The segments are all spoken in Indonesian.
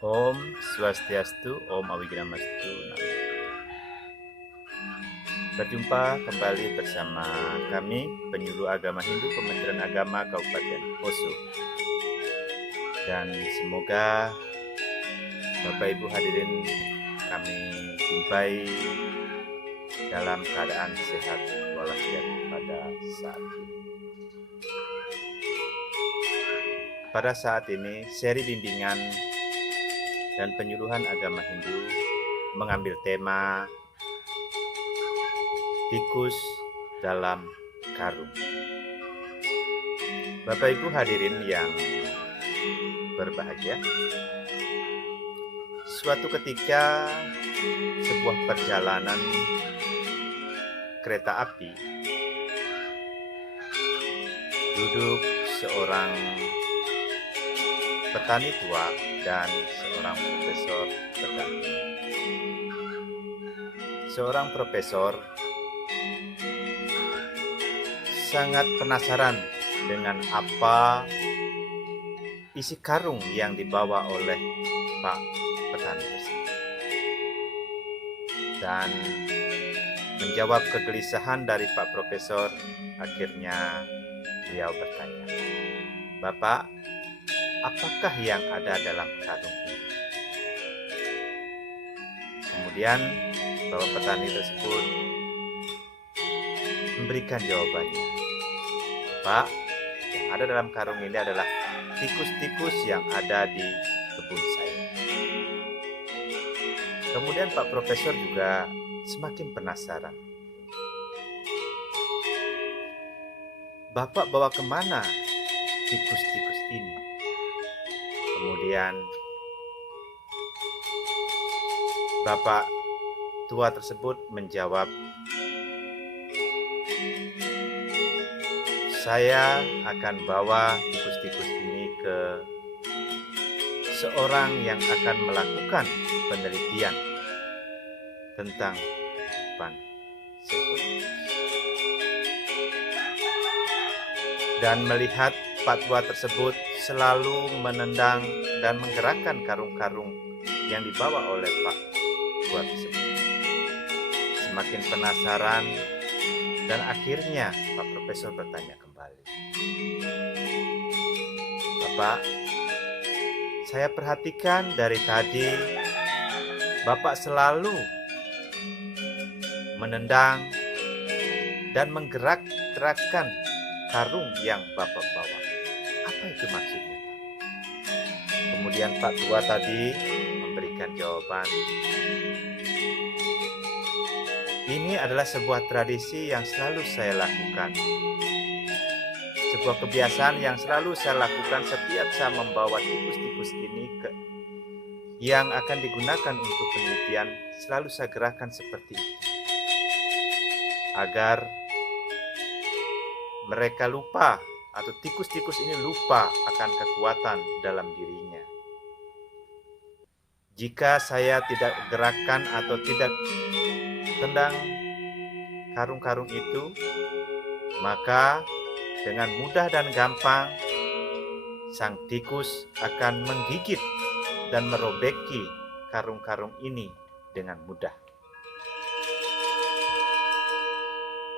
Om Swastiastu, Om Awigramastu. Berjumpa kembali bersama kami, Penyuluh Agama Hindu Kementerian Agama Kabupaten Poso. Dan semoga Bapak Ibu hadirin kami jumpai dalam keadaan sehat walafiat pada saat ini. Pada saat ini, seri bimbingan dan penyuluhan agama Hindu mengambil tema tikus dalam karung. Bapak Ibu hadirin yang berbahagia, suatu ketika sebuah perjalanan kereta api, duduk seorang petani tua dan seorang profesor petani. Seorang profesor sangat penasaran dengan apa isi karung yang dibawa oleh Pak petani tersebut. Dan menjawab kegelisahan dari Pak Profesor, akhirnya beliau bertanya, "Bapak, apakah yang ada dalam karung ini?" Kemudian Bapak petani tersebut memberikan jawabannya, "Pak, yang ada dalam karung ini adalah tikus-tikus yang ada di kebun saya." Kemudian Pak Profesor juga semakin penasaran. "Bapak bawa kemana tikus-tikus ini?" Kemudian Bapak tua tersebut menjawab, "Saya akan bawa tikus-tikus ini ke seorang yang akan melakukan penelitian tentang kehidupan psikologis." Dan melihat Pak tua tersebut selalu menendang dan menggerakkan karung-karung yang dibawa oleh Pak tua tersebut, semakin penasaran, dan akhirnya Pak Profesor bertanya kembali, "Bapak, saya perhatikan dari tadi Bapak selalu menendang dan menggerak-gerakkan karung yang Bapak bawa. Apa itu maksudnya, Pak?" Kemudian Pak tua tadi memberikan jawaban, "Ini adalah sebuah tradisi yang selalu saya lakukan. Sebuah kebiasaan yang selalu saya lakukan setiap saya membawa tikus-tikus ini yang akan digunakan untuk penelitian, selalu saya gerakan seperti itu, agar mereka lupa atau tikus-tikus ini lupa akan kekuatan dalam dirinya. Jika saya tidak gerakan atau tidak tendang karung-karung itu, maka dengan mudah dan gampang sang tikus akan menggigit dan merobeki karung-karung ini dengan mudah.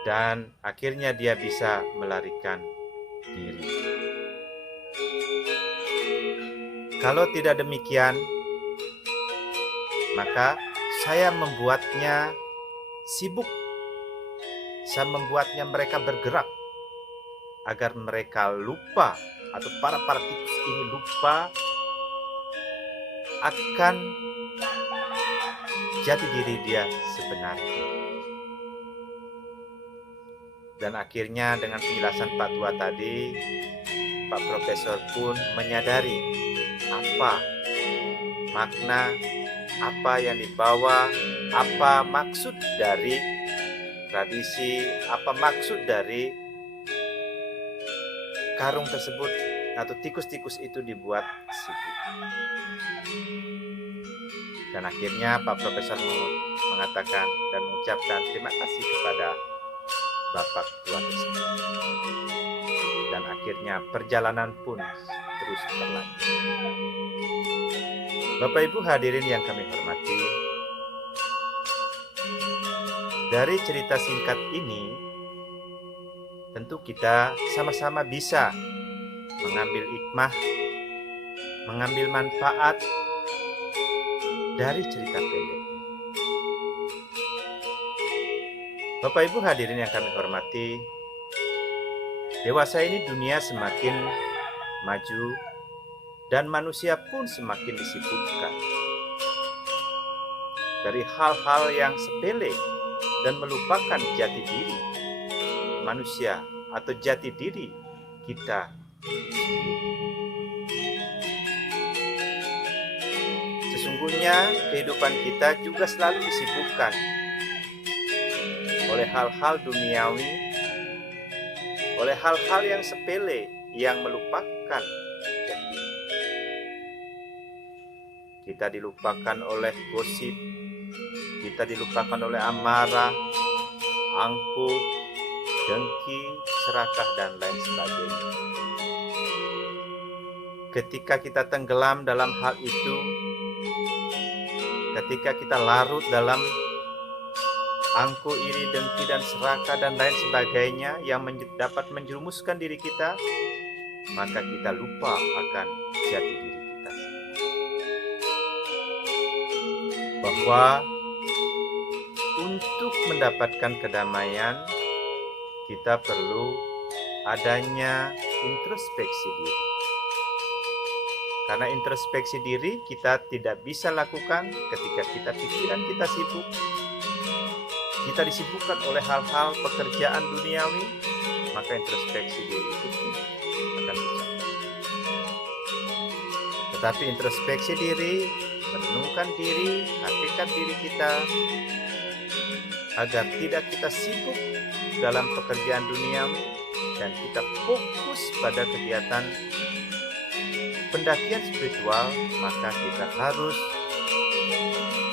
Dan akhirnya dia bisa melarikan diri. Kalau tidak demikian, maka saya membuatnya sibuk. Saya membuatnya mereka bergerak agar mereka lupa atau para tikus ini lupa akan jati diri dia sebenarnya." Dan akhirnya dengan penjelasan Pak tua tadi, Pak Profesor pun menyadari apa makna, apa yang dibawa, apa maksud dari tradisi, apa maksud dari karung tersebut atau tikus-tikus itu dibuat sibuk. Dan akhirnya Pak Profesor mengatakan dan mengucapkan terima kasih kepada Bapak tua tersebut. Dan akhirnya perjalanan pun terus berlanjut. Bapak Ibu hadirin yang kami hormati, dari cerita singkat ini tentu kita sama-sama bisa mengambil hikmah, mengambil manfaat dari cerita pendek. Bapak Ibu hadirin yang kami hormati, dewasa ini dunia semakin maju dan manusia pun semakin disibukkan dari hal-hal yang sepele dan melupakan jati diri manusia atau jati diri kita. Sesungguhnya kehidupan kita juga selalu disibukkan oleh hal-hal duniawi, oleh hal-hal yang sepele yang melupakan jati diri. Kita dilupakan oleh gosip, kita dilupakan oleh amarah, angkuh, dengki, serakah, dan lain sebagainya. Ketika kita tenggelam dalam hal itu, ketika kita larut dalam angkuh, iri, dengki, dan serakah, dan lain sebagainya yang dapat menjerumuskan diri kita, maka kita lupa akan jati diri kita. Bahwa untuk mendapatkan kedamaian, kita perlu adanya introspeksi diri. Karena introspeksi diri kita tidak bisa lakukan ketika pikiran kita sibuk. Kita disibukkan oleh hal-hal pekerjaan duniawi, maka introspeksi diri itu akan susah. Tetapi introspeksi diri, merenungkan diri, hakikat diri kita, agar tidak kita sibuk dalam pekerjaan duniawi dan kita fokus pada kegiatan pendakian spiritual, maka kita harus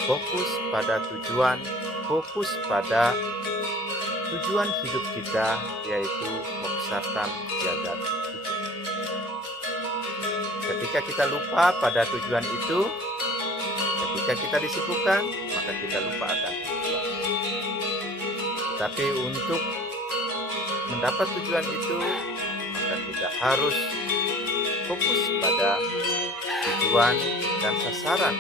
fokus pada tujuan, fokus pada tujuan hidup kita, yaitu moksatan jagat hidup. Ketika kita lupa pada tujuan itu, ketika kita disibukkan, maka kita lupa akan tujuan. Tapi untuk mendapat tujuan itu, maka kita harus fokus pada tujuan dan sasaran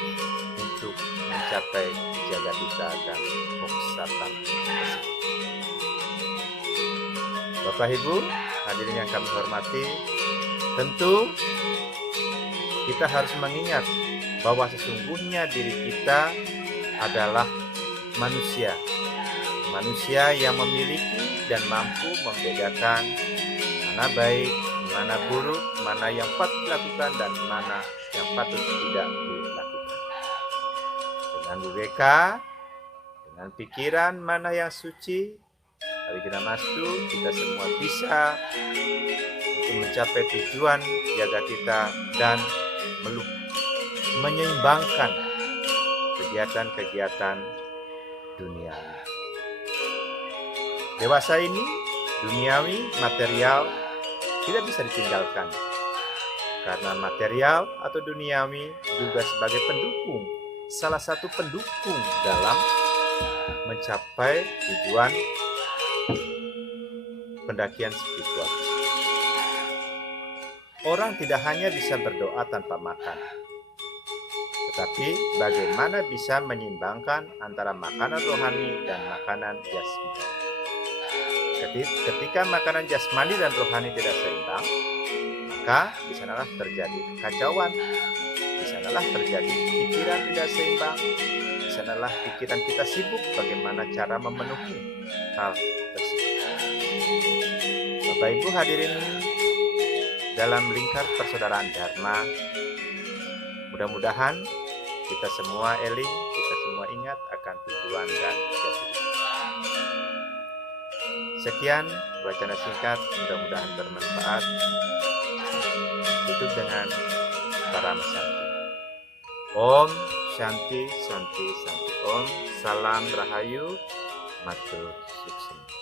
untuk mencapai jagadita dan moksatan. Bapak Ibu hadirin yang kami hormati, tentu kita harus mengingat bahwa sesungguhnya diri kita adalah manusia yang memiliki dan mampu membedakan mana baik, mana buruk, mana yang patut dilakukan dan mana yang patut tidak dilakukan. Dengan wibeka, dengan pikiran mana yang suci, Abhijnanastu, kita semua bisa untuk mencapai tujuan jaga kita dan menyeimbangkan kegiatan-kegiatan duniawi. Dewasa ini, duniawi, material, tidak bisa ditinggalkan. Karena material atau duniawi juga sebagai pendukung, salah satu pendukung dalam mencapai tujuan pendakian spiritual. Orang tidak hanya bisa berdoa tanpa makan, tetapi bagaimana bisa menyeimbangkan antara makanan rohani dan makanan jasmani. Ketika makanan jasmani dan rohani tidak seimbang, maka di sanalah terjadi kekacauan, di sanalah terjadi pikiran tidak seimbang, di sanalah pikiran kita sibuk bagaimana cara memenuhi hal tersebut. Bapak Ibu hadirin dalam lingkar persaudaraan Dharma, mudah-mudahan kita semua eling, kita semua ingat akan tujuan dan jati. Sekian wacana singkat, mudah-mudahan bermanfaat. Tutup dengan Parama Santi. Om Shanti Santi Santi. Om Salam Rahayu, Matur Suksema.